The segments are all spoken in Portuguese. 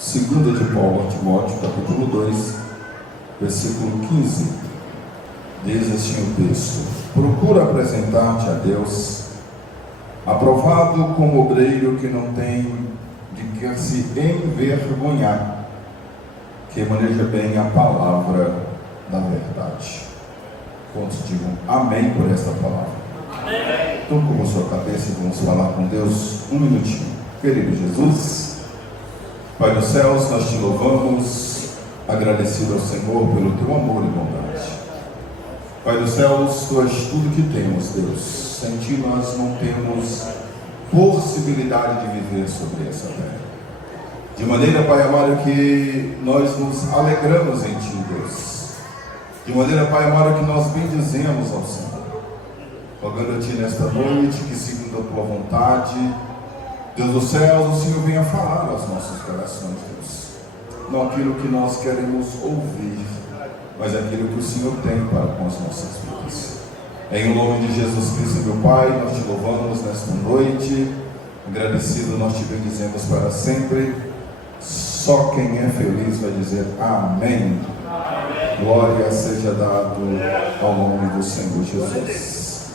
Segunda de Paulo a Timóteo, capítulo 2, versículo 15, diz assim o texto: procura apresentar-te a Deus, aprovado como obreiro que não tem de que se envergonhar, que maneja bem a palavra da verdade. Quantos digam amém por esta palavra? Amém. Então, com a sua cabeça, vamos falar com Deus um minutinho. Querido Jesus, Pai dos céus, nós te louvamos, agradecido ao Senhor pelo teu amor e bondade. Pai dos céus, tu és tudo que temos, Deus. Sem ti nós não temos possibilidade de viver sobre essa terra. De maneira, Pai amado, que nós nos alegramos em ti, Deus. De maneira, Pai amado, que nós bendizemos ao Senhor, rogando a ti nesta noite que, segundo a tua vontade, Deus dos céus, o Senhor venha falar aos nossos corações, Deus. Não aquilo que nós queremos ouvir, mas aquilo que o Senhor tem para com as nossas vidas. Em nome de Jesus Cristo, meu Pai, nós te louvamos nesta noite. Agradecido, nós te bendizemos para sempre. Só quem é feliz vai dizer amém. Amém. Glória seja dado ao nome do Senhor Jesus.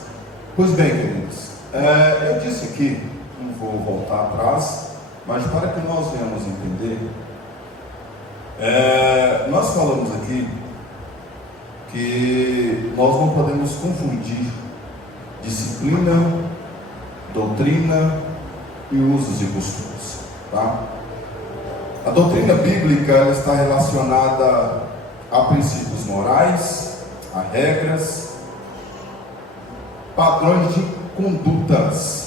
Pois bem, queridos, eu disse aqui, não vou voltar atrás, mas para que nós venhamos entender, nós falamos aqui que nós não podemos confundir disciplina, doutrina e usos e costumes, tá? A doutrina bíblica ela está relacionada a princípios morais, a regras, padrões de condutas,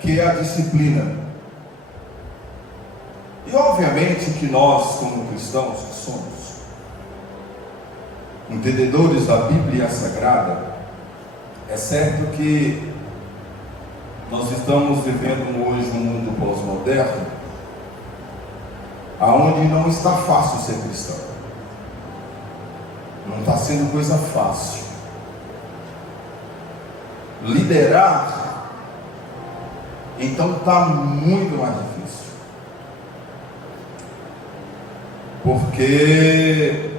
que é a disciplina. E obviamente que nós, como cristãos que somos, entendedores da Bíblia Sagrada, é certo que nós estamos vivendo hoje um mundo pós-moderno, aonde não está fácil ser cristão. Não está sendo coisa fácil. Liderar, então está muito mais difícil. Porque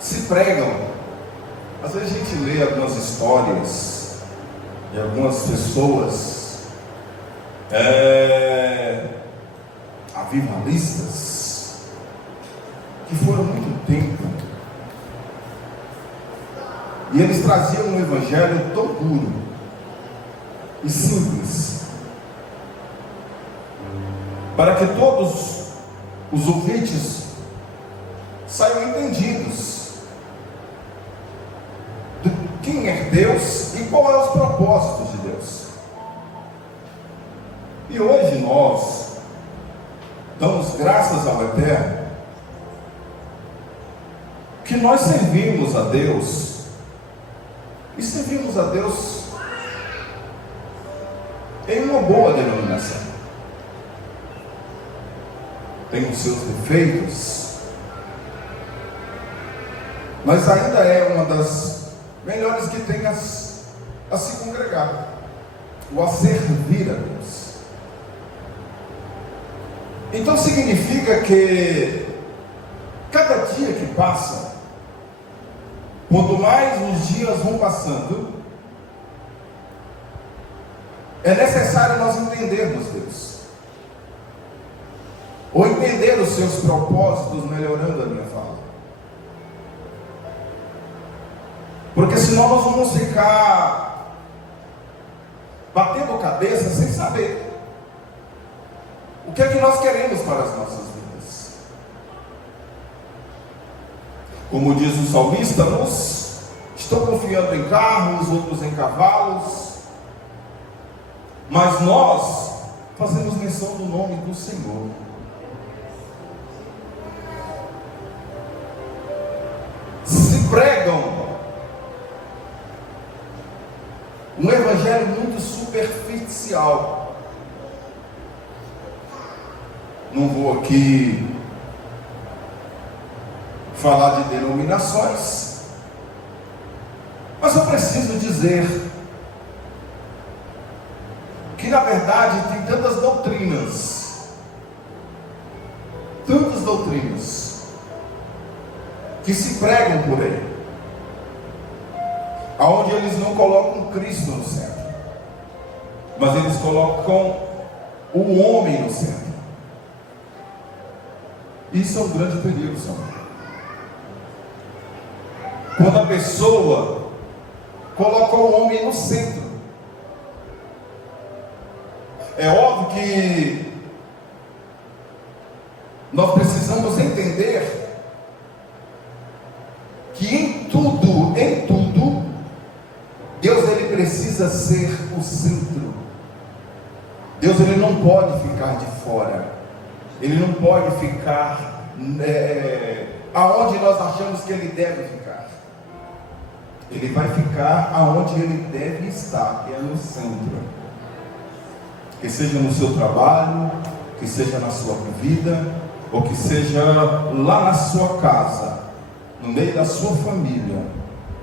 se pregam, às vezes a gente lê algumas histórias de algumas pessoas avivalistas que foram muito tempo e eles traziam um evangelho tão puro e simples para que todos os ouvintes saiam entendidos de quem é Deus e qual é os propósitos de Deus. E hoje nós damos graças ao Eterno que nós servimos a Deus e servimos a Deus em uma boa denominação. Tem os seus defeitos, mas ainda é uma das melhores que tem a se congregar, ou a servir a Deus. Então significa que cada dia que passa, quanto mais os dias vão passando, é necessário nós entendermos Deus, ou entender os seus propósitos, melhorando a minha fala. Porque senão nós vamos ficar batendo cabeça sem saber o que é que nós queremos para as nossas vidas. Como diz o salmista, uns estão confiando em carros, outros em cavalos, mas nós fazemos menção do nome do Senhor. Se pregam um evangelho muito superficial. Não vou aqui falar de denominações, mas eu preciso dizer que na verdade tem tantas doutrinas que se pregam por aí, aonde eles não colocam Cristo no centro, mas eles colocam o homem no centro. Isso é um grande perigo, Senhor. Quando a pessoa coloca o homem no centro. É óbvio que nós precisamos entender que em tudo, Deus ele precisa ser o centro. Deus ele não pode ficar de fora. Ele não pode ficar aonde nós achamos que ele deve ficar. Ele vai ficar aonde ele deve estar, que é no centro. Que seja no seu trabalho, que seja na sua vida, ou que seja lá na sua casa, no meio da sua família.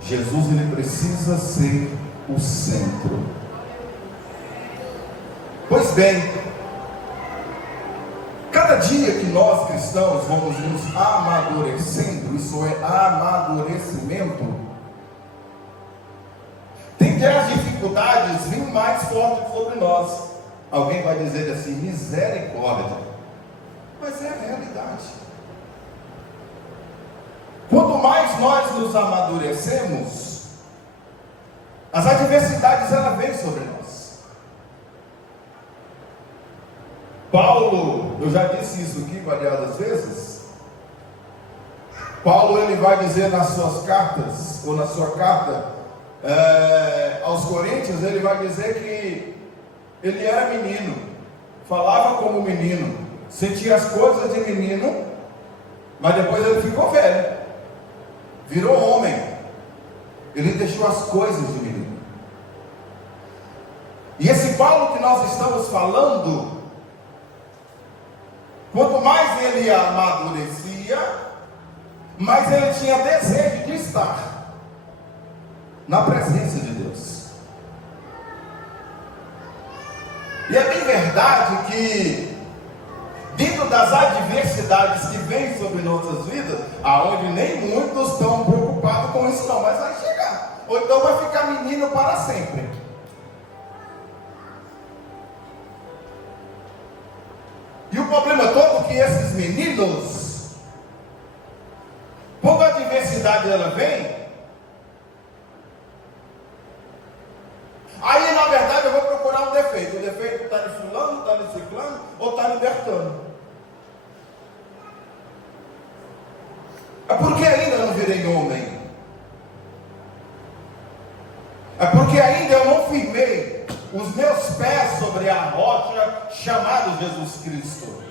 Jesus ele precisa ser o centro. Pois bem, cada dia que nós cristãos vamos nos amadurecendo, isso é amadurecimento, tem que as dificuldades virem mais fortes sobre nós. Alguém vai dizer assim, misericórdia, mas é a realidade. Quanto mais nós nos amadurecemos, as adversidades elas vêm sobre nós. Paulo, eu já disse isso aqui variadas vezes. Paulo ele vai dizer nas suas cartas, ou na sua carta aos Coríntios, ele vai dizer que ele era menino, falava como menino, sentia as coisas de menino, mas depois ele ficou velho, virou homem, ele deixou as coisas de menino. E esse Paulo que nós estamos falando, quanto mais ele amadurecia, mais ele tinha desejo de estar na presença de Deus. E é bem verdade que dentro das adversidades que vêm sobre nossas vidas, aonde nem muitos estão preocupados com isso não, mas vai chegar, ou então vai ficar menino para sempre. E o problema todo é que esses meninos, quando a adversidade ela vem, aí na verdade eu vou procurar um defeito. O defeito está em fulano, está em ciclano, ou está em Bertano. É porque ainda não virei homem. É porque ainda eu não firmei os meus pés sobre a rocha chamada Jesus Cristo.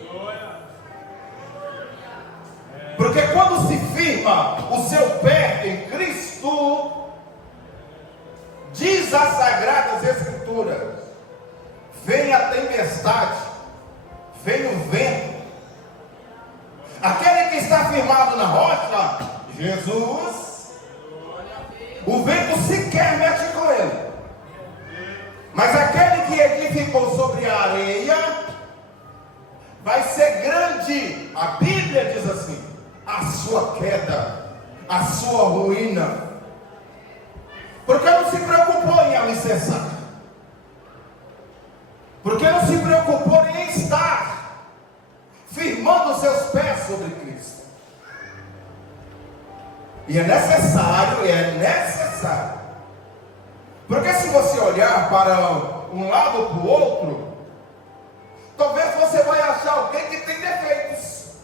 Porque quando se firma o seu pé em Cristo, diz as Sagradas Escrituras, vem a tempestade, vem o vento, aquele que está firmado na rocha, Jesus, o vento sequer mexe com ele, mas aquele que edificou sobre a areia, vai ser grande. A Bíblia diz assim, a sua queda, a sua ruína, porque não se preocupou em alicerçar, porque não se preocupou em estar firmando seus pés sobre Cristo. E é necessário, porque se você olhar para um lado ou para o outro, talvez você vai achar alguém que tem defeitos,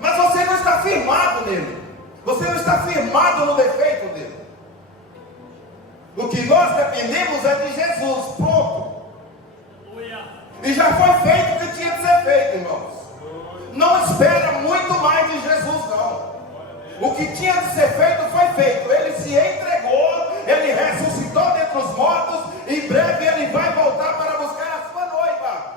mas você não está firmado nele, você não está firmado no defeito dele. O que nós dependemos é de Jesus, pronto. E já foi feito o que tinha de ser feito, irmãos. Não espera muito mais de Jesus, não. O que tinha de ser feito foi feito. Ele se entregou, ele ressuscitou dentre os mortos. Em breve ele vai voltar para buscar a sua noiva.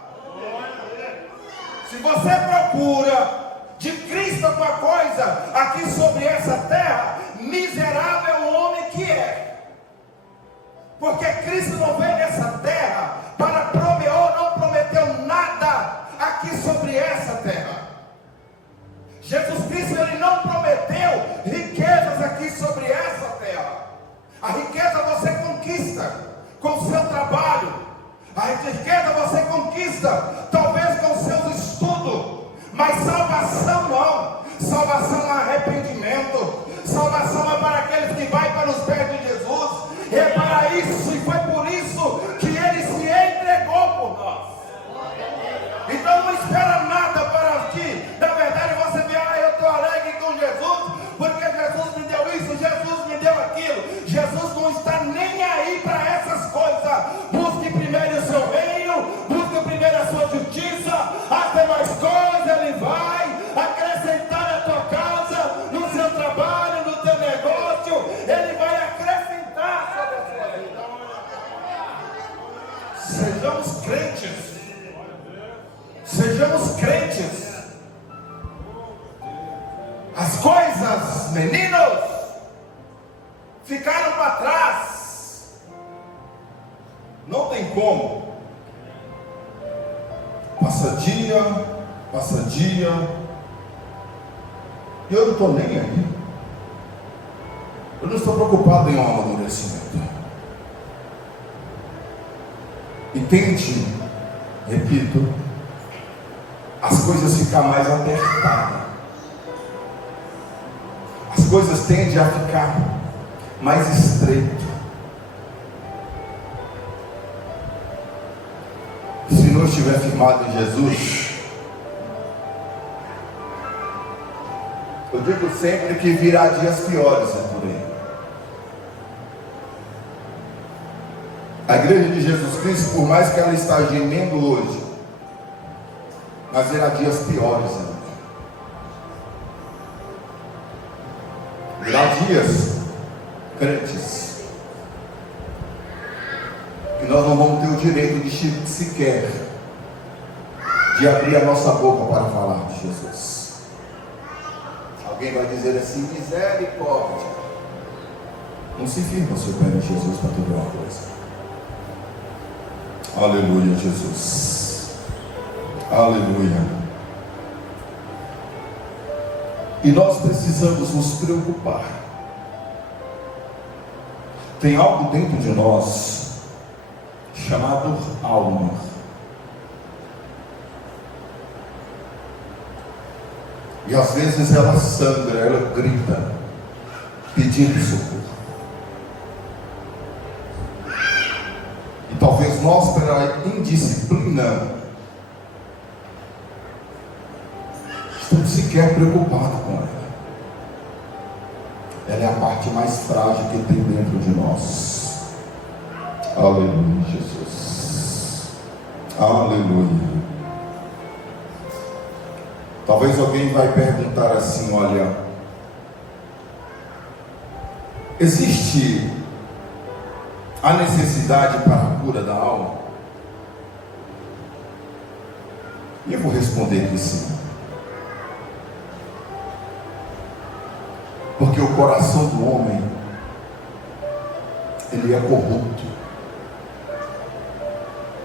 Se você procura de Cristo alguma coisa aqui sobre essa terra, miserável o homem que é. Porque Cristo não veio nessa terra As riquezas você conquista, talvez com seus estudos, mas salvação não. Salvação é arrependimento. Salvação é para aqueles que vai para os pés de Jesus. É para isso, e foi por isso que Ele se entregou por nós. Então não espera nada para ti. Na verdade você vê, eu estou alegre com Jesus, porque Jesus me deu isso, Jesus me deu aquilo. Jesus não está nem aí para essas coisas. Busque primeiro o seu reino, busque primeiro a sua justiça, as demais coisas Ele vai acrescentar a tua casa, no seu trabalho, no teu negócio, Ele vai acrescentar sobre a sua vida. Sejamos crentes. Sejamos crentes. As coisas, meninos, ficaram para trás. Não tem como. Passa dia. E eu não estou nem aí. Eu não estou preocupado em um amadurecimento. E tente, repito, as coisas ficam mais apertadas. As coisas tendem a ficar mais estreitas. Se não estiver firmado em Jesus, eu digo sempre que virá dias piores por aí. A igreja de Jesus Cristo, por mais que ela está gemendo hoje, mas virá dias piores. Virá dias, crentes, que nós não vamos ter o direito de sequer de abrir a nossa boca para falar de Jesus. Alguém vai dizer assim: misericórdia. Não se firma seu pé em Jesus para toda uma coisa. Aleluia, Jesus. Aleluia. E nós precisamos nos preocupar. Tem algo dentro de nós chamado alma. E às vezes ela sangra, ela grita, pedindo socorro. E talvez nós, pela indisciplina, estamos sequer preocupados com ela. Ela é a parte mais frágil que tem dentro de nós. Aleluia, Jesus. Aleluia. Talvez alguém vai perguntar assim: olha, existe a necessidade para a cura da alma? E eu vou responder que sim. Porque o coração do homem, ele é corrupto.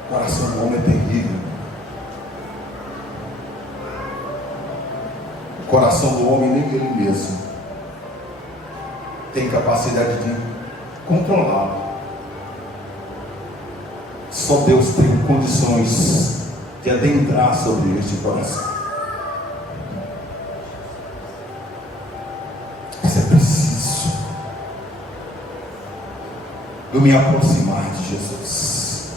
O coração do homem é terrível. O coração do homem, nem ele mesmo tem capacidade de controlá-lo. Só Deus tem condições de adentrar sobre este coração. Mas é preciso eu me aproximar de Jesus,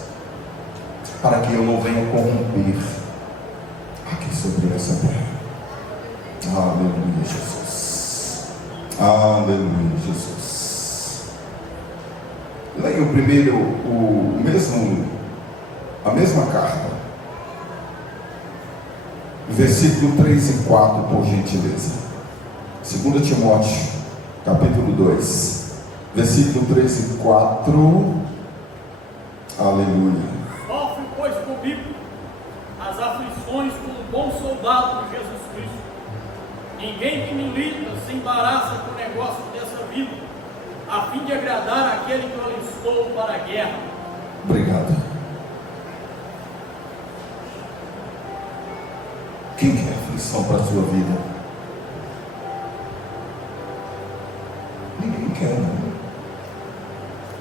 para que eu não venha corromper aqui sobre essa terra. Aleluia, Jesus. Aleluia, Jesus. Leia o primeiro, a mesma carta, versículo 3 e 4, por gentileza. 2 Timóteo, capítulo 2, versículo 3 e 4. Aleluia. Sofre, pois, comigo as aflições como bom soldado de Jesus Cristo. Ninguém que milita se embaraça com o negócio dessa vida, a fim de agradar aquele que o alistou para a guerra. Obrigado. Quem quer aflição para a sua vida? Ninguém quer, não.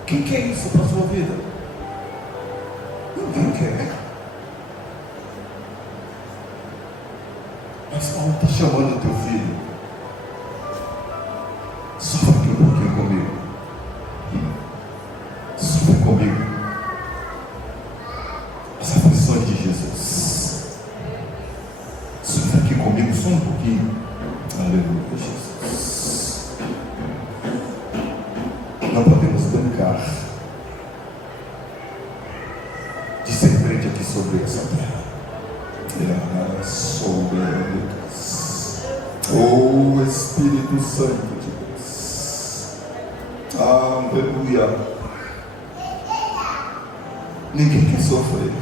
Quem quer isso para a sua vida? Ninguém quer. Mas Paulo está chamando o teu filho. Sofre aqui um pouquinho comigo. Sofre comigo as aflições de Jesus. Sofre aqui comigo só um pouquinho. Aleluia, Jesus. Não podemos brincar de serpente aqui sobre essa terra. Oh Espírito Santo de Deus. Aleluia. Ninguém quer sofrer.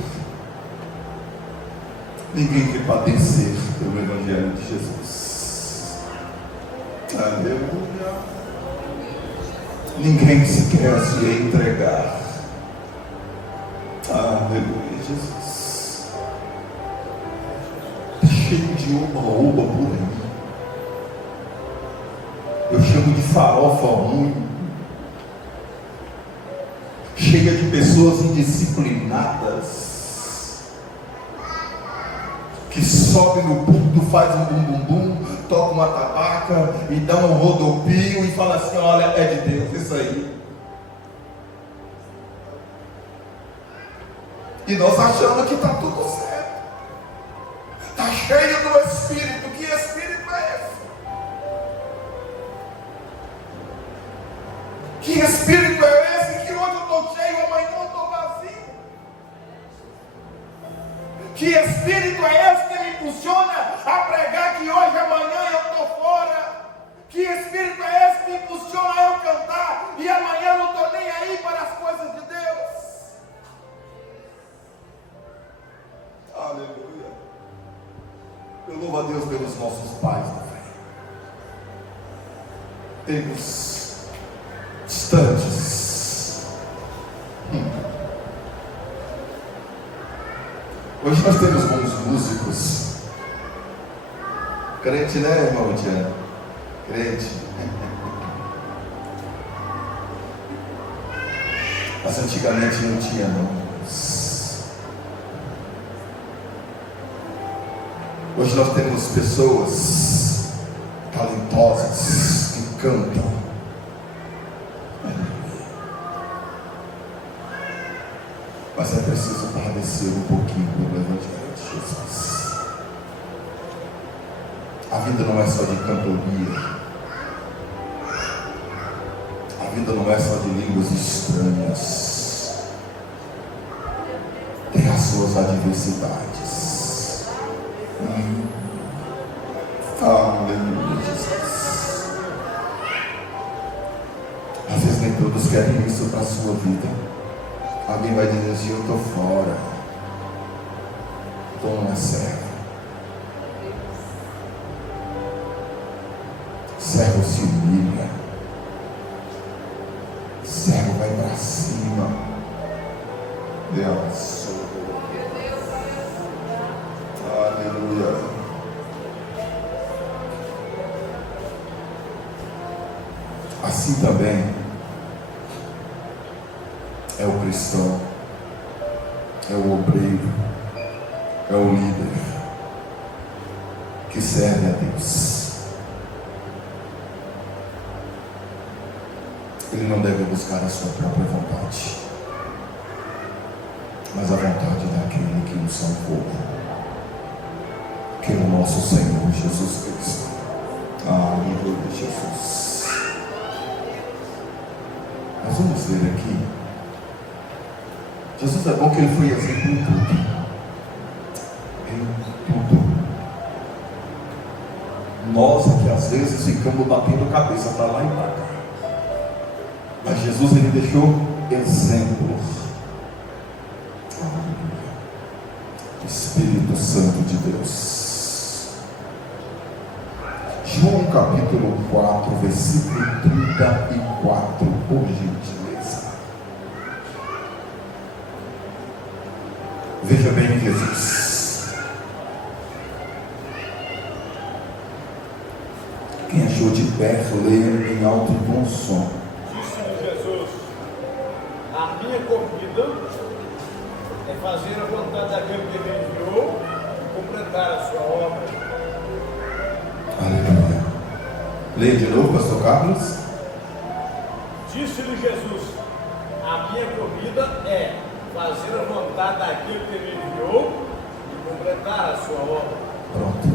Ninguém quer padecer pelo Evangelho de Jesus. Aleluia. Ninguém se quer se entregar. Aleluia, Jesus. Cheio de oba-oba por aí. Eu chamo de farofa ruim. Cheia de pessoas indisciplinadas, que sobe no púlpito, faz um bum-bum-bum, toca uma tabaca e dá um rodopio e fala assim: olha, é de Deus isso aí. E nós achamos que está tudo certo. Está cheio do Espírito. Que Espírito é esse? Que Espírito é esse? Que hoje eu estou cheio, amanhã eu estou vazio. Que Espírito é esse que me impulsiona a pregar que hoje, amanhã eu estou fora? Que Espírito é esse que me impulsiona a eu cantar e amanhã eu não estou nem aí para as coisas de Deus? Aleluia. Eu louvo a Deus pelos nossos pais da fé. Temos distantes. Hoje nós temos bons músicos. Crente, né, irmão Tiago? Crente. Mas antigamente não tinha, não. Hoje nós temos pessoas talentosas que cantam. Mas é preciso padecer um pouquinho pelo Evangelho de Jesus. A vida não é só de cantoria. A vida não é só de línguas estranhas. Tem as suas adversidades. Aleluia, Jesus. Às vezes nem todos querem isso para a sua vida. Alguém vai dizer assim: eu estou fora, estou na serva. Servo se humilha, servo vai para cima. Deus, aleluia. Assim também é o cristão, é o obreiro, é o líder que serve a Deus. Ele não deve buscar a sua própria vontade, mas a vontade daquele que o salvou, que é o nosso Senhor Jesus Cristo. Aleluia, Jesus. Nós vamos ver aqui. Jesus é bom que ele foi exemplo em tudo. Em tudo. Nós aqui às vezes ficamos batendo cabeça para lá e para cá. Mas Jesus, ele deixou exemplos. Espírito Santo de Deus. João capítulo 4, versículo 34, por gentileza. Veja bem Jesus. Quem achou de perto, leia em alto e bom som. Disse-lhe Jesus: a minha comida é fazer a vontade daquele que me enviou e completar a sua obra. Aleluia. Leia de novo, pastor Carlos. Disse-lhe Jesus: a minha comida é fazer a vontade daquele que me enviou e completar a sua obra. Pronto.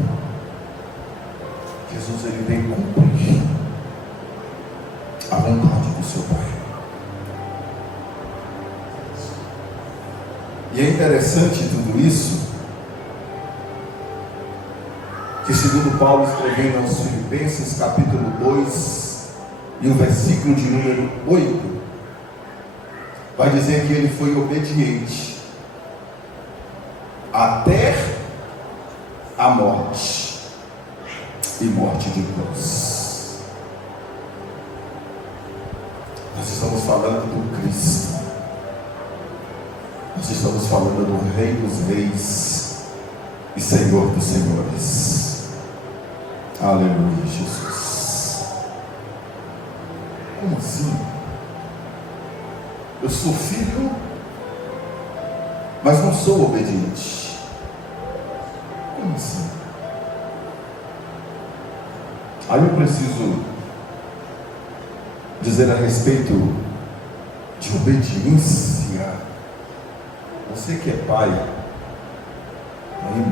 Jesus, ele veio cumprir a vontade do seu Pai. E é interessante tudo isso, que segundo Paulo escrevendo aos Filipenses, capítulo 2, e o versículo de número 8, vai dizer que ele foi obediente até a morte, e morte de cruz. Nós estamos falando do Cristo, nós estamos falando do Rei dos Reis e Senhor dos Senhores. Aleluia, Jesus. Como assim? Eu sou filho, mas não sou obediente. Como assim? Aí eu preciso dizer a respeito de obediência. Você que é pai,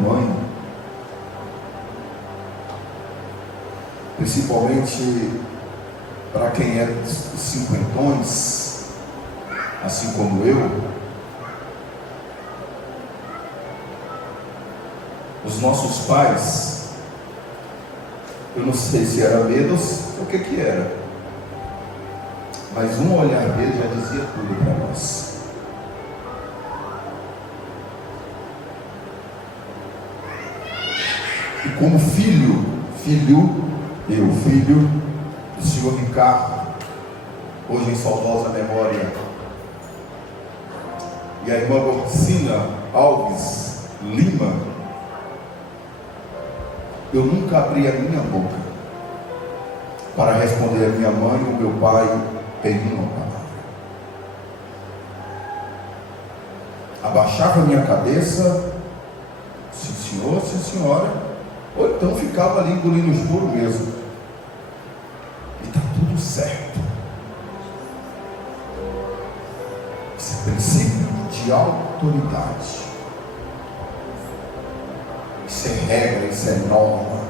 mãe, principalmente para quem é dos cinquentões, assim como eu, os nossos pais, eu não sei se era medo ou o que era, mas um olhar dele já dizia tudo para nós. E como filho do senhor Ricardo, hoje em saudosa memória, e a irmã Gorcina Alves Lima, eu nunca abri a minha boca para responder a minha mãe ou meu pai em uma palavra. Abaixava a minha cabeça, sim senhor, sim senhora, ou então ficava ali engolindo os puros mesmo. E está tudo certo. Esse princípio de autoridade, isso é regra, isso é norma.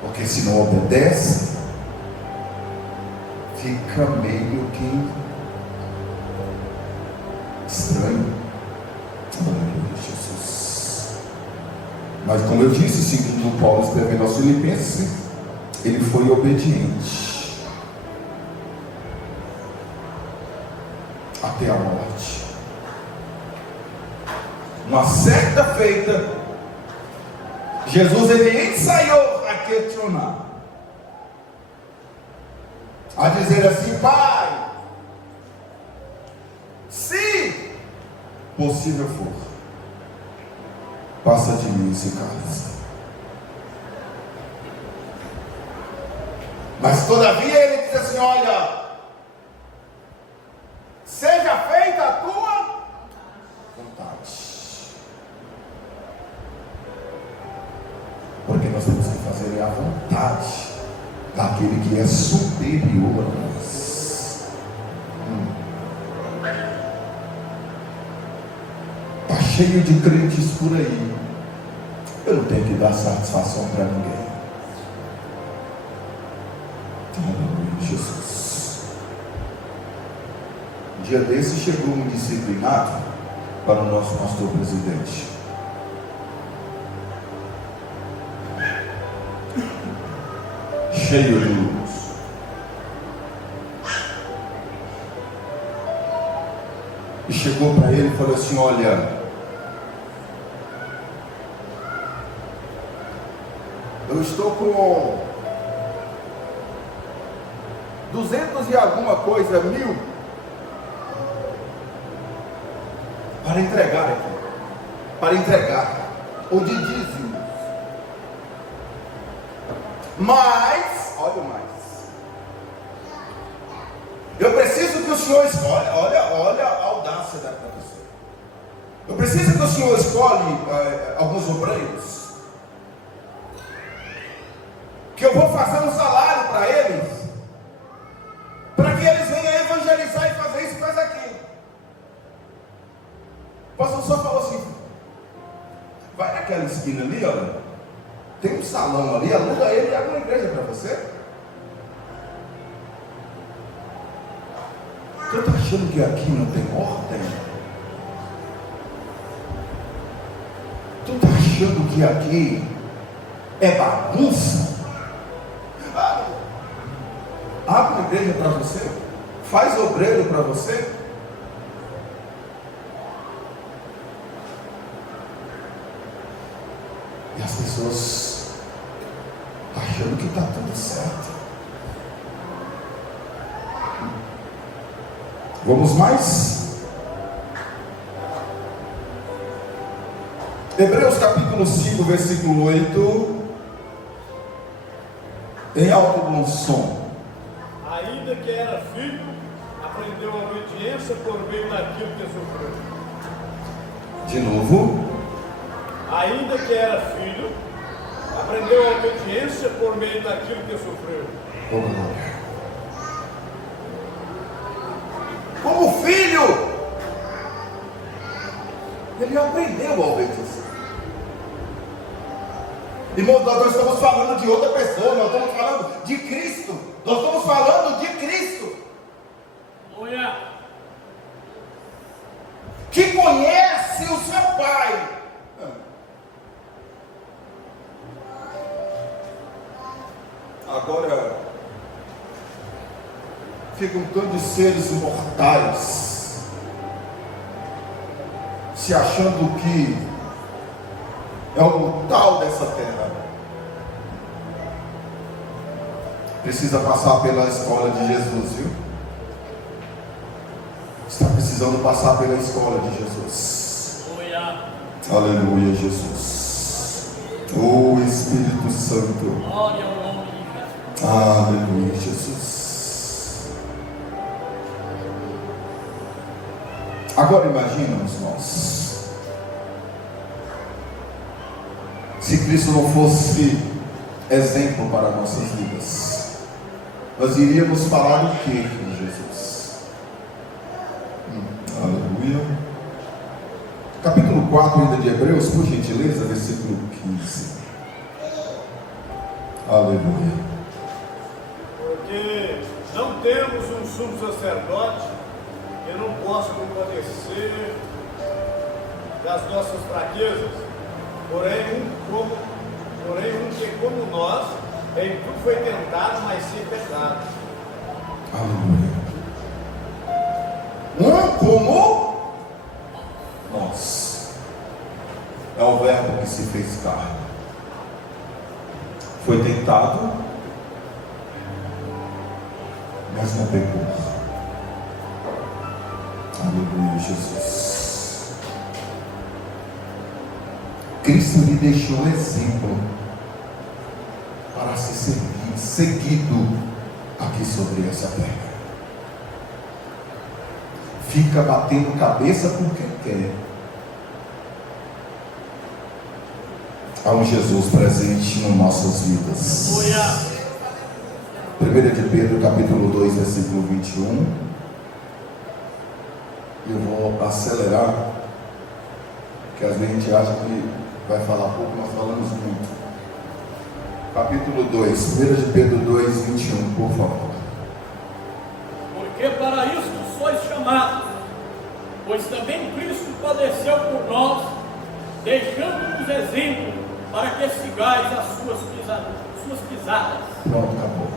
Porque se não obedece, fica meio que estranho. Jesus. Mas como eu disse, segundo Paulo escrevendo aos Filipenses, ele foi obediente até a morte. Uma certa feita, Jesus ele ensaiou a questionar, a dizer assim: Pai, se possível for, passa de mim esse cálice. Mas todavia ele diz assim: olha, seja feita a tua vontade. Porque nós temos que fazer a vontade daquele que é superior a nós. Está cheio de crentes por aí. Eu não tenho que dar satisfação para ninguém. Aleluia, Jesus. Um dia desse chegou um disciplinado para o nosso pastor presidente. Cheio de luz. E chegou para ele e falou assim: olha, eu estou com 200 e alguma coisa mil para entregar aqui, ou de dízimos. Mas, olha mais, eu preciso que o senhor, olha Não precisa que o Senhor escolhe alguns obreiros, que eu vou fazer um salário para eles, para que eles venham evangelizar e fazer isso e fazer aquilo. O pastor só falou assim: vai naquela esquina ali, olha, tem um salão ali, aluga ele e abre uma igreja para você. Você está achando que aqui não tem ordem? Tu está achando que aqui é bagunça? Abre uma igreja para você, faz obreiro para você. E as pessoas achando que está tudo certo. Vamos mais? Hebreus capítulo 5, versículo 8. Em alto bom som. Ainda que era filho, aprendeu a obediência por meio daquilo que sofreu. De novo. Ainda que era filho, aprendeu a obediência por meio daquilo que sofreu. Oh, glória. Como filho, ele aprendeu a obedecer. Irmãos, nós não estamos falando de outra pessoa, nós estamos falando de Cristo. Nós estamos falando de Cristo. Olha, Que conhece o seu Pai. Agora, fica um tanto de seres mortais se achando que é o tal dessa terra. Precisa passar pela escola de Jesus, viu? Está precisando passar pela escola de Jesus. olha, Aleluia, Jesus. Oh Espírito Santo. glória ao nome de Jesus. Aleluia, Jesus. Agora imagina, irmãos, se Cristo não fosse exemplo para nossas vidas, nós iríamos falar o que de Jesus? Aleluia. Capítulo 4 ainda de Hebreus, por gentileza, versículo 15. Aleluia. Porque não temos um sumo sacerdote que não possa compadecer das nossas fraquezas, porém um que, como nós, em tudo foi tentado, mas sem pecado. Aleluia. Como nós. É o verbo que se fez carne. Foi tentado, mas não pecou. Aleluia, Jesus. Cristo lhe deixou exemplo para ser seguido aqui sobre essa terra. Fica batendo cabeça porque quer. Há um Jesus presente nas nossas vidas. 1 de Pedro capítulo 2, versículo 21. Eu vou acelerar, porque às vezes a gente acha que vai falar pouco, nós falamos muito. Capítulo 2, 1 de Pedro 2, 21, por favor. Porque para isso sois chamados, pois também Cristo padeceu por nós, deixando-nos exemplo para que sigais as suas pisadas. Pronto, acabou.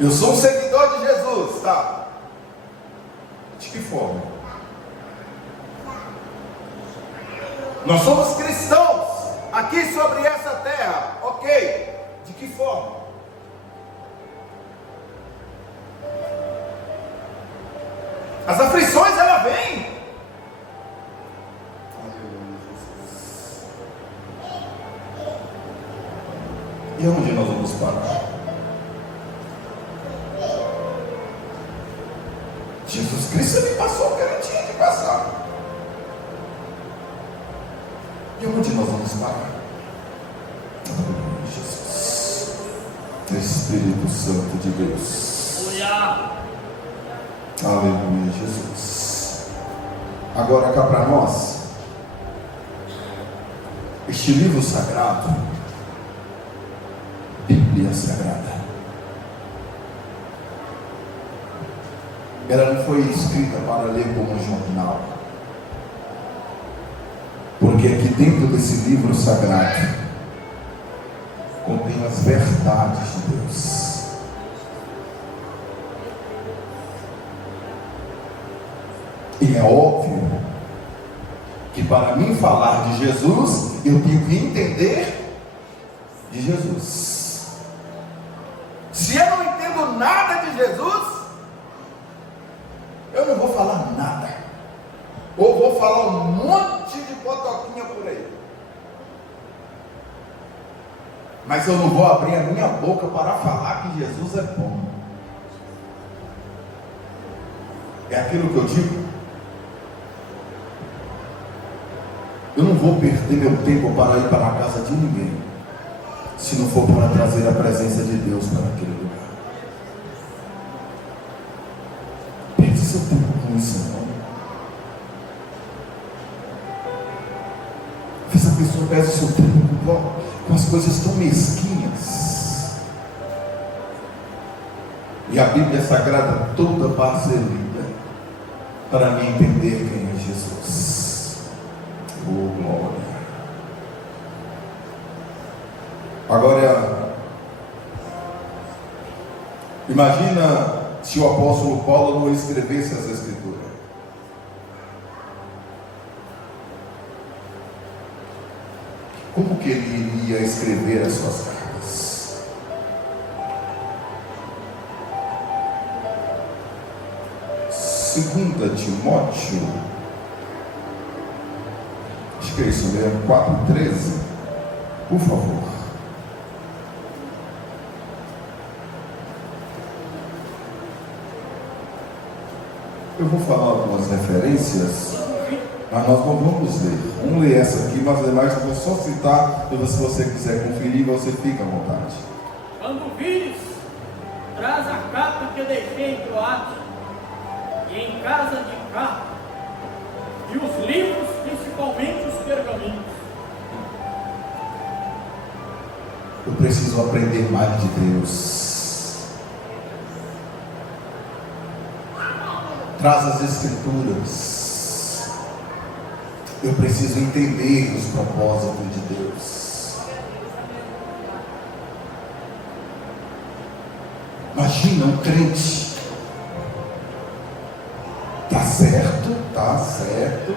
Eu sou um seguidor de Jesus, tá? De que forma? Nós somos cristãos aqui sobre essa terra, ok? De que forma? As aflições, ela vem. Aleluia, Jesus. E onde nós vamos parar? Jesus Cristo, ele passou o que ele tinha que passar. E onde nós vamos parar? Jesus, Espírito Santo de Deus. Aleluia, Jesus. Agora cá para nós, este livro sagrado, Bíblia Sagrada, ela não foi escrita para ler como um jornal, porque aqui dentro desse livro sagrado contém as verdades de Deus. E é óbvio que para mim falar de Jesus, eu tenho que entender de Jesus. Se eu não entendo nada de Jesus, eu não vou falar nada, ou vou falar um monte de potoquinha por aí, mas eu não vou abrir a minha boca para falar que Jesus é bom. É aquilo que eu digo. Eu não vou perder meu tempo para ir para a casa de ninguém, se não for para trazer a presença de Deus para aquele lugar. Perde seu tempo com isso, não. Essa pessoa perde seu tempo com as coisas tão mesquinhas. E a Bíblia Sagrada toda vaselida para me entender quem é Jesus. Oh, glória. Agora, imagina se o apóstolo Paulo não escrevesse as Escrituras. Como que ele iria escrever as suas cartas? Segunda Timóteo, acho que é isso mesmo, 4:13, por favor. Eu vou falar algumas referências, mas nós não vamos ler. Vamos ler essa aqui, mas demais eu vou só citar, e se você quiser conferir, você fica à vontade. Quando vires, traz a capa que eu deixei em Croácia e em casa de Cá, e os livros, principalmente os pergaminhos. Eu preciso aprender mais de Deus. Traz as Escrituras. Eu preciso entender os propósitos de Deus. Imagina um crente. Tá certo.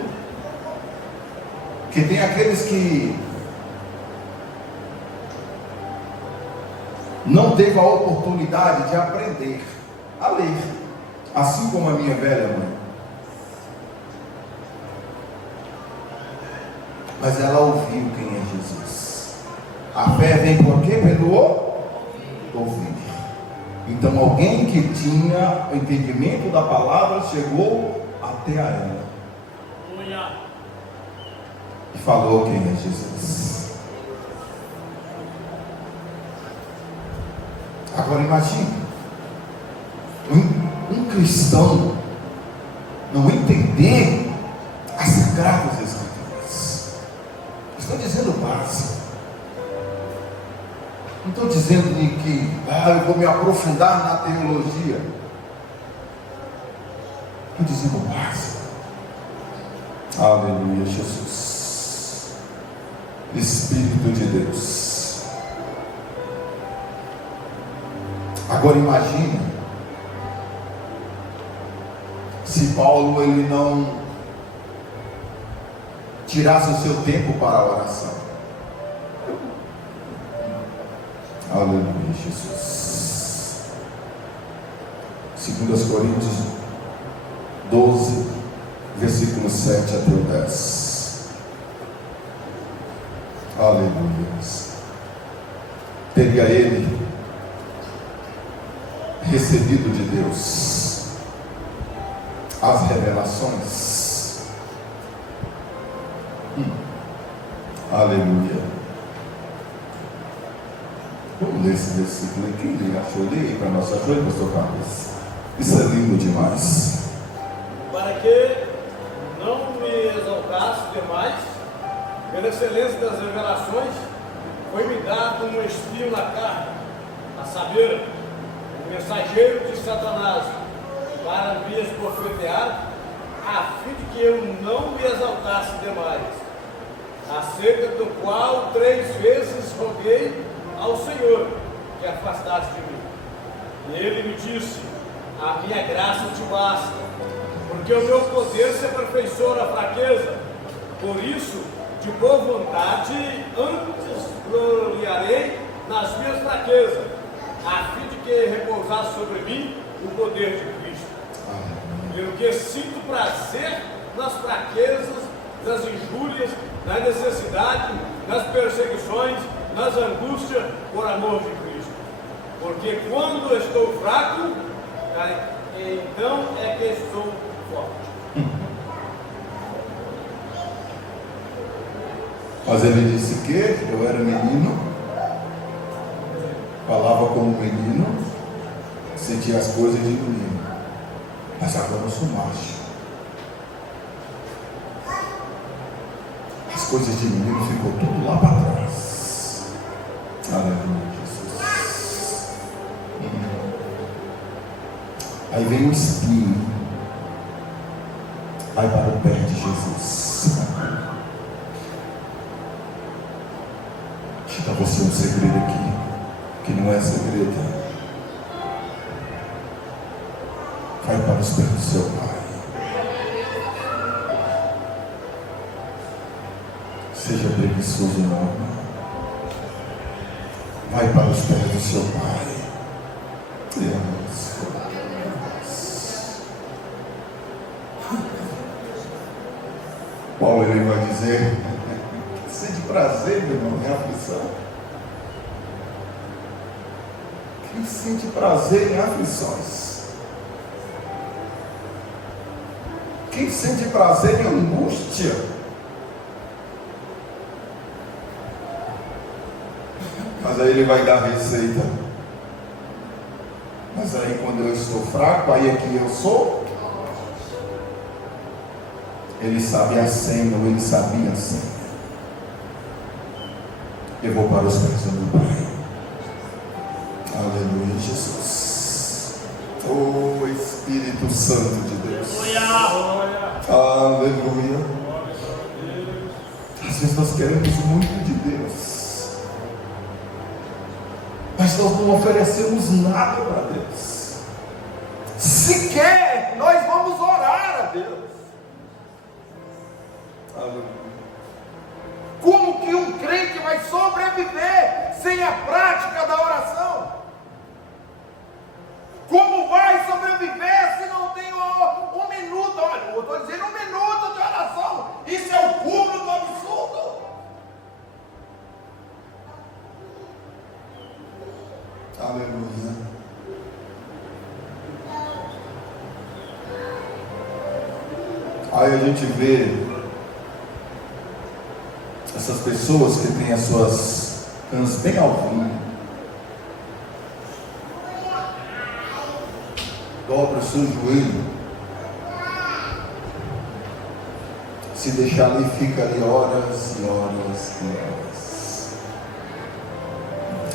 Que tem aqueles que não teve a oportunidade de aprender a ler, assim como a minha velha mãe. Mas ela ouviu quem é Jesus. A fé vem por quê? Pelo ouvir. Então alguém que tinha o entendimento da palavra chegou até a ela e falou quem é Jesus. Agora imagine um cristão não entender as Sagradas Escrituras. Estou dizendo o básico. Não estou dizendo que eu vou me aprofundar na teologia. Estou dizendo o básico. Aleluia, Jesus. Espírito de Deus. Agora imagine se Paulo ele não tirasse o seu tempo para a oração. Aleluia, Jesus. 2 Coríntios 12, versículos 7 até o 10. Aleluia. Teria ele recebido de Deus as revelações? Aleluia. Vamos ler esse versículo aqui. Ele achou, lê aí para nós. Achou aí, pastor Carlos? Isso é lindo demais. Para que não me exaltasse demais, pela excelência das revelações, foi-me dado um espinho na carne, a saber, um mensageiro de Satanás, para me esbofetear, a fim de que eu não me exaltasse demais, acerca do qual 3 vezes roguei ao Senhor que afastasse de mim. E ele me disse: a minha graça te basta, porque o meu poder se aperfeiçoa na fraqueza. Por isso, de boa vontade, antes gloriarei nas minhas fraquezas, a fim de que repousasse sobre mim o poder de Cristo. Pelo que sinto prazer nas fraquezas, nas injúrias, na necessidade, nas perseguições, nas angústias, por amor de Cristo. Porque quando estou fraco, então é que estou forte. Mas ele disse que eu era menino, falava como menino, sentia as coisas de menino, mas agora eu sou macho. As coisas de menino ficou tudo lá para trás. Aleluia, Jesus. Aí vem o espinho, vai para o pé de Jesus. Deixa eu dar você um segredo aqui, que não é segredo. Vai para os pés do seu Pai. Seja preguiçoso não. Vai para os pés do seu Pai. Deus. Paulo ele vai dizer: sente prazer, meu irmão, em aflição. Quem sente prazer em aflições? Quem sente prazer em angústia? Mas aí ele vai dar receita. Mas aí quando eu estou fraco, aí é que eu sou. Ele sabe a senha, ou ele sabia a senha. Eu vou para os pés do meu Pai. Aleluia, Jesus. Oh Espírito Santo de Deus. Aleluia. Às vezes nós queremos muito de Deus, mas nós não oferecemos nada para Deus. Sequer nós vamos orar a Deus. Aleluia. Como que um crente vai sobreviver sem a prática da oração? Como vai sobreviver se não tem um minuto? Olha, eu estou dizendo 1 minuto de oração. Isso é o cúmulo do absurdo. Aleluia. Aí a gente vê essas pessoas que têm as suas cãs bem alvinhas, dobra o seu joelho, se deixar ali, fica ali horas e horas e horas.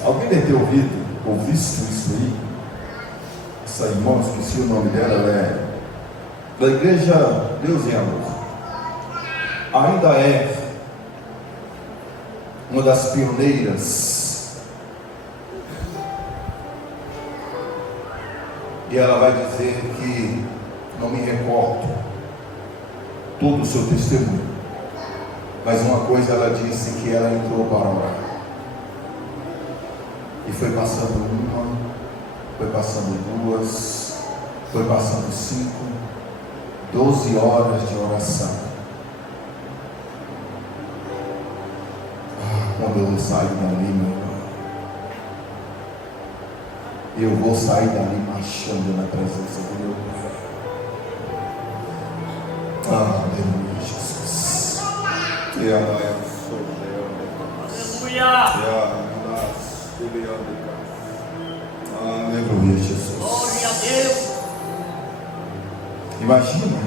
Alguém deve ter ouvido ou visto isso aí? Essa irmã, esqueci o nome dela, ela é da igreja Deus e Amor. Ainda é uma das pioneiras, e ela vai dizer que não me recordo todo o seu testemunho, mas uma coisa ela disse, que ela entrou para orar, e foi passando 1, foi passando 2, foi passando 5, 12 horas de oração. Quando eu saio dali, meu irmão, eu vou sair dali marchando na presença do meu Pai. Aleluia, Jesus. E amanhã. Aleluia, Jesus. Glória a Deus. Imagina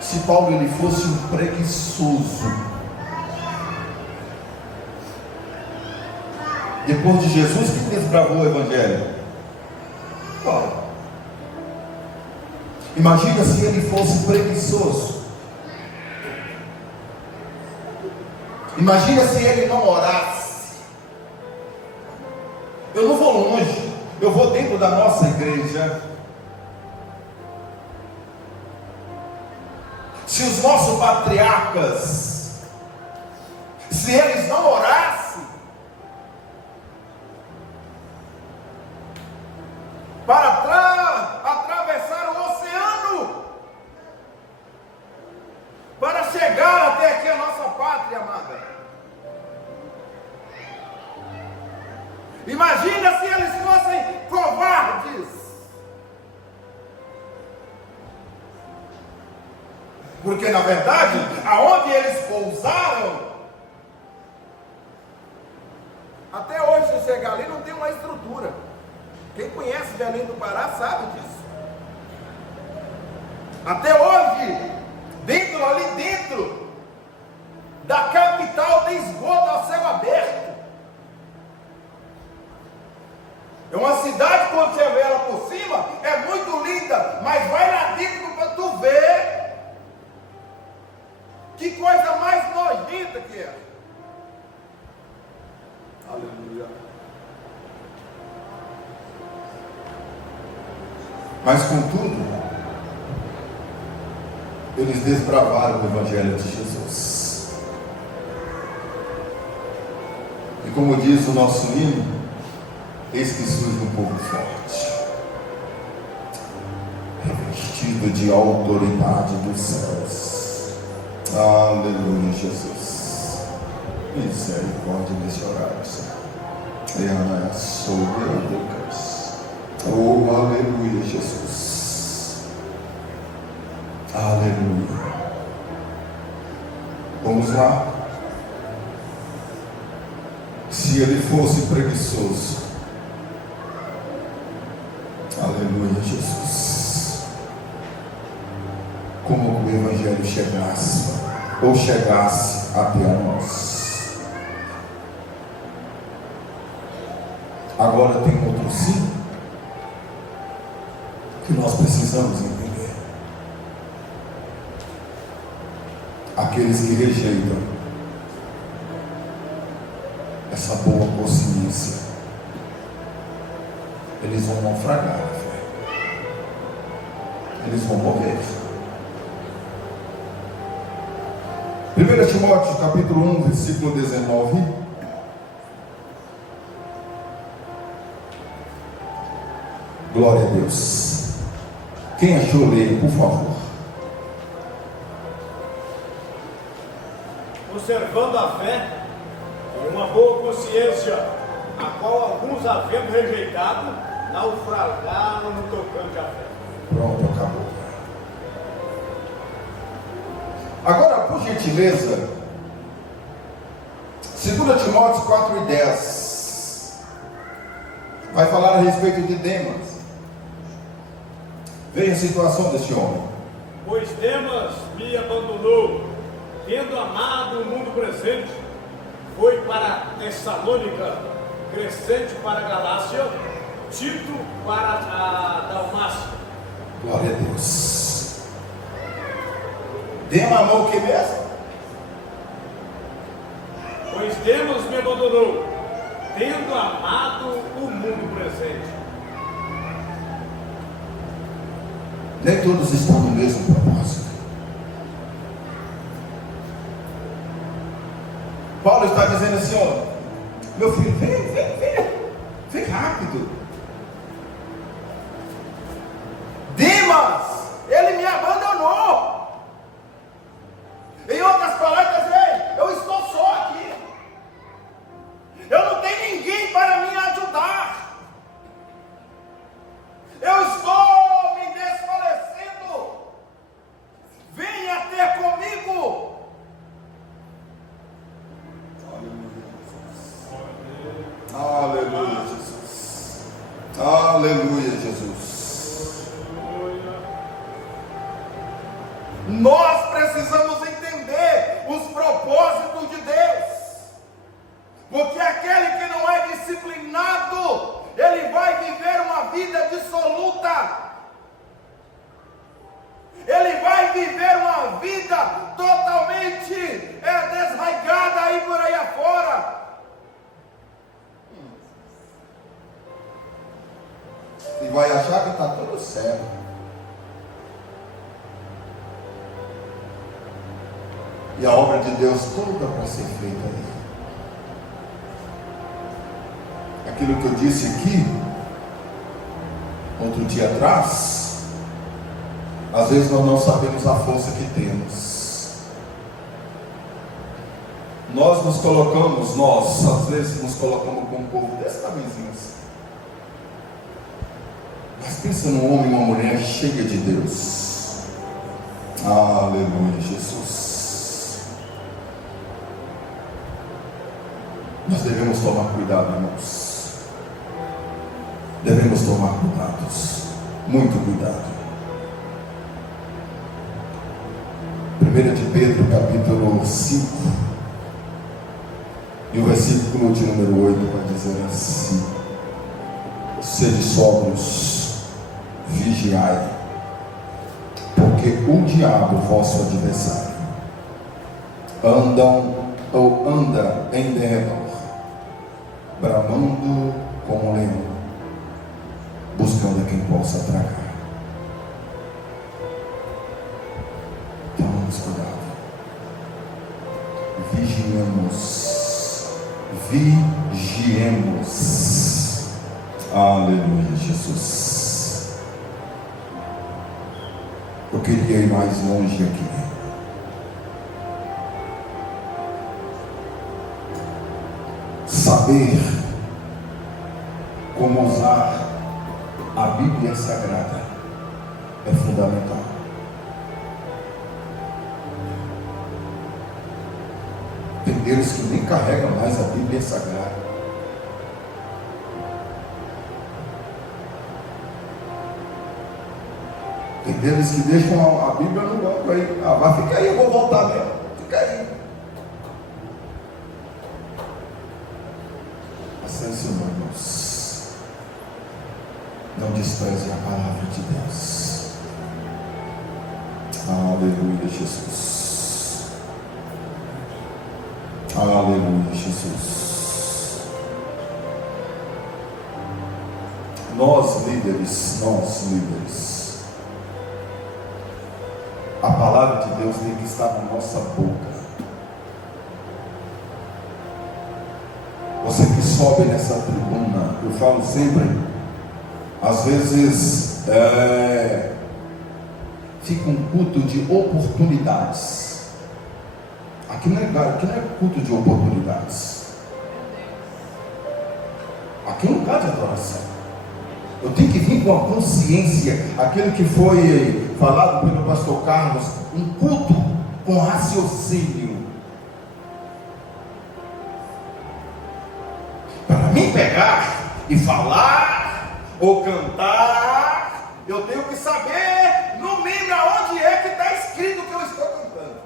se Paulo ele fosse um preguiçoso. Depois de Jesus, quem desbravou o Evangelho? Paulo. Imagina se ele fosse preguiçoso. Imagina se ele não orasse. Eu não vou longe, eu vou dentro da nossa igreja. Se os nossos patriarcas, se eles não orassem para atravessar o oceano, para chegar até aqui a nossa pátria amada. Imagina se eles fossem covardes. Porque na verdade, aonde eles pousaram, até hoje se chegar ali não tem uma estrutura. Quem conhece Belém do Pará sabe disso. Até hoje, ali dentro da capital tem esgoto a céu aberto. É uma cidade, quando você vê ela por cima, é muito linda, mas vai lá dentro para tu ver que coisa mais nojenta que é. Aleluia. Mas contudo, eles desbravaram o Evangelho de Jesus. E como diz o nosso hino, eis que surge um povo forte, revestido de autoridade dos céus. Aleluia, Jesus. Misericórdia nesse horário, Senhor. Oh, aleluia, Jesus. Aleluia. Vamos lá. Se ele fosse preguiçoso, aleluia, Jesus, como o Evangelho chegasse até nós. Agora tem outro sim que nós precisamos entender. Aqueles que rejeitam essa boa consciência, eles vão naufragar, eles vão morrer. 1 Timóteo capítulo 1, versículo 19. Glória a Deus. Quem achou, leia, por favor. Conservando a fé e uma boa consciência, a qual alguns, havendo rejeitado, naufragaram no tocante à fé. Pronto, acabou. Agora, por gentileza, 2 Timóteo 4:10 vai falar a respeito de Demas. Veja a situação deste homem. Pois Demas me abandonou, tendo amado o mundo presente, foi para Tessalônica, Crescente para a Galácia, Tito para a Dalmácia. Glória a Deus. Demas amou o que mesmo? Pois Demas me abandonou, tendo amado o mundo presente. Nem todos estão no mesmo propósito. Paulo está dizendo assim, ó, meu filho, vem rápido. Demas, ele me abandonou. Em outras palavras, eu estou só aqui. Eu não tenho ninguém para me ajudar. Eu estou me desfalecendo. Venha ter Nós precisamos entender os propósitos de Deus, porque aquele que não é disciplinado, ele vai viver uma vida dissoluta, ele vai viver uma vida totalmente desraigada aí por aí afora. E vai achar que está tudo certo. E a obra de Deus toda para ser feita ali. Aquilo que eu disse aqui, outro dia atrás, às vezes nós não sabemos a força que temos. Nós nos colocamos, às vezes nos colocamos como um povo desse tamanhozinho assim. Mas pensa num homem e uma mulher cheia de Deus. Aleluia, Jesus. Nós devemos tomar cuidado, irmãos. Devemos tomar cuidados, muito cuidado. 1 de Pedro, capítulo 5, e o versículo de número 8 vai dizer assim: sede sóbrios, vigiai, porque o diabo, vosso adversário, anda em derredor, bramando como um leão, buscando a quem possa tragar. Tomamos cuidado. Vigiemos. Aleluia, Jesus. Eu queria ir mais longe aqui. Saber como usar a Bíblia Sagrada é fundamental. Tem deles que nem carregam mais a Bíblia Sagrada. Tem deles que deixam a Bíblia no banco aí. Vai ficar aí, eu vou voltar mesmo. Fica aí. Assim, irmãos, não despreze a palavra de Deus. Aleluia, Jesus. Aleluia, Jesus. Nós líderes, a palavra de Deus tem que estar na nossa boca. Você que sobe nessa tribuna, eu falo sempre, às vezes fica um culto de oportunidades. Aqui não é culto de oportunidades. Aqui é um lugar de adoração. Eu tenho que vir com a consciência, aquilo que foi falado pelo pastor Carlos, um culto com raciocínio. Para mim pegar e falar ou cantar, eu tenho que saber no mínimo aonde é que está escrito o que eu estou cantando.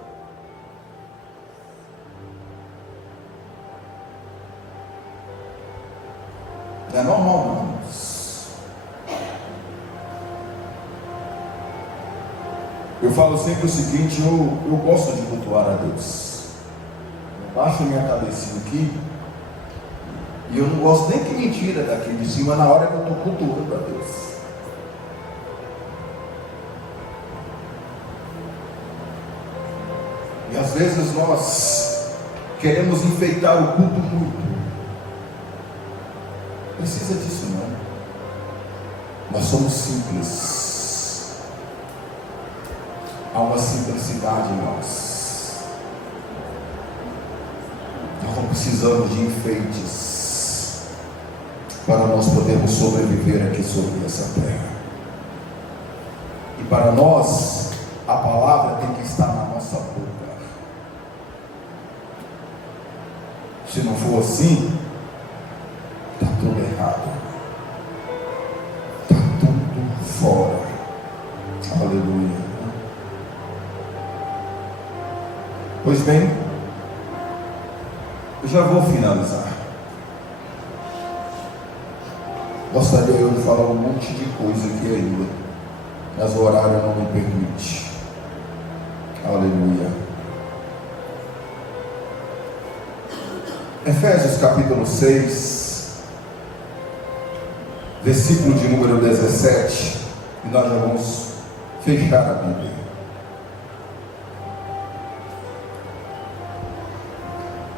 Não é normal não. Eu falo sempre o seguinte, eu gosto de cultuar a Deus. Eu baixo minha cabecinha aqui, e eu não gosto nem que me tira daqui de cima na hora que eu estou cultuando a Deus. E às vezes nós queremos enfeitar o culto muito. Precisa disso não. Nós somos simples. Há uma simplicidade em nós. Nós não precisamos de enfeites para nós podermos sobreviver aqui sobre essa terra. E para nós, a palavra tem que estar na nossa boca. Se não for assim, está tudo errado. Está tudo fora. Aleluia. Pois bem, eu já vou finalizar. Gostaria eu de falar um monte de coisa aqui ainda, mas o horário não me permite. Aleluia. Efésios capítulo 6, versículo de número 17, e nós já vamos fechar a Bíblia.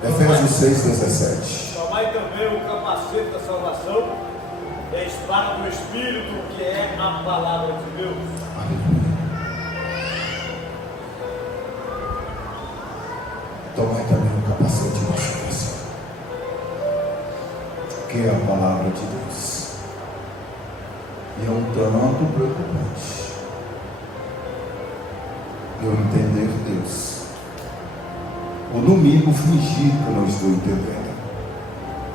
Efésios 6, 17. Tomai também o capacete da salvação e a espada do Espírito, que é a palavra de Deus. Aleluia. Tomai também o capacete da salvação, que é a palavra de Deus. E é um tanto preocupante eu entender Deus, ou no mínimo fingir que eu não estou entendendo.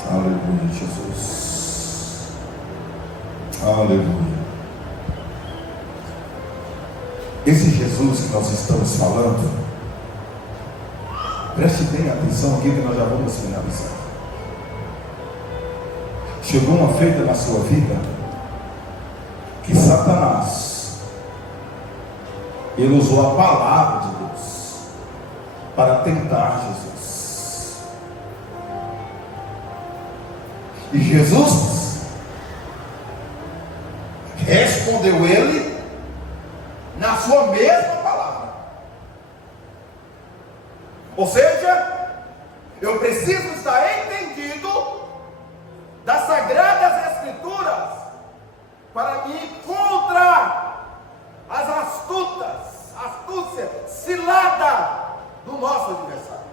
Aleluia, Jesus. Aleluia. Esse Jesus que nós estamos falando, preste bem atenção aqui que nós já vamos finalizar. Chegou uma feita na sua vida que Satanás, ele usou a palavra de Deus para tentar Jesus. E Jesus respondeu ele na sua mesma palavra. Ou seja, eu preciso estar entendido das Sagradas Escrituras para me encontrar as astúcia, cilada do nosso adversário.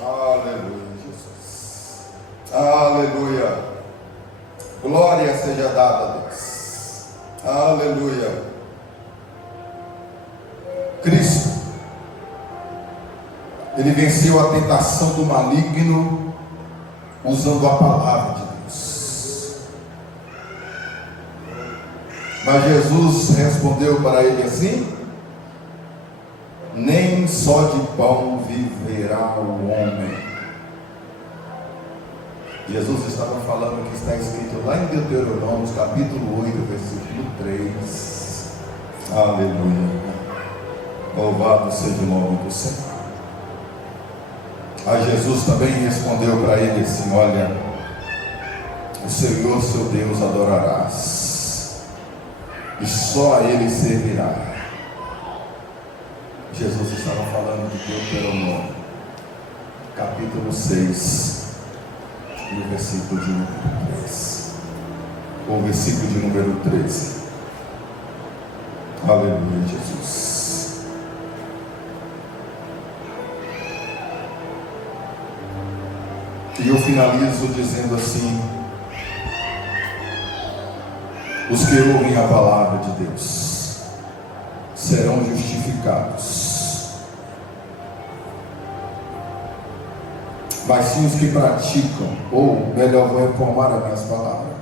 Aleluia, Jesus. Aleluia. Glória seja dada a Deus. Aleluia. Cristo, ele venceu a tentação do maligno usando a palavra de Deus. Mas Jesus respondeu para ele assim: nem só de pão viverá o homem. Jesus estava falando que está escrito lá em Deuteronômio, capítulo 8, versículo 3. Aleluia. Louvado seja o nome do Senhor. Aí Jesus também respondeu para ele assim: olha, o Senhor seu Deus adorarás, e só a Ele servirá. Jesus estava falando de Deuteronômio, capítulo 6, no versículo de número 3, ou versículo de número 13. Aleluia, Jesus. E eu finalizo dizendo assim: os que ouvem a palavra de Deus serão justificados, mas sim os que praticam, ou melhor, vou reformar as minhas palavras,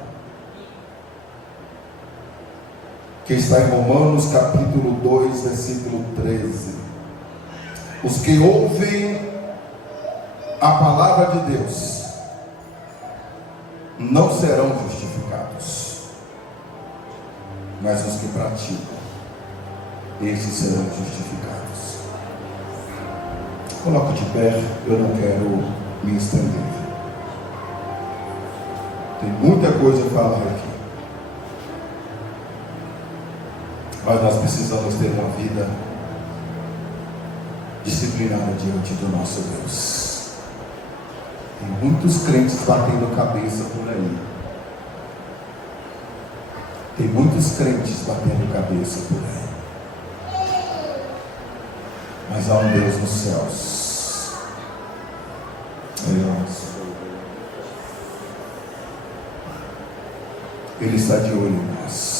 que está em Romanos capítulo 2, versículo 13. Os que ouvem a palavra de Deus não serão justificados, mas os que praticam, esses serão justificados. Coloque de pé, eu não quero me estender. Tem muita coisa a falar aqui, mas nós precisamos ter uma vida disciplinada diante do nosso Deus. Tem muitos crentes batendo cabeça por aí. Tem muitos crentes batendo cabeça por aí. Mas há um Deus nos céus. Ele está de olho em nós.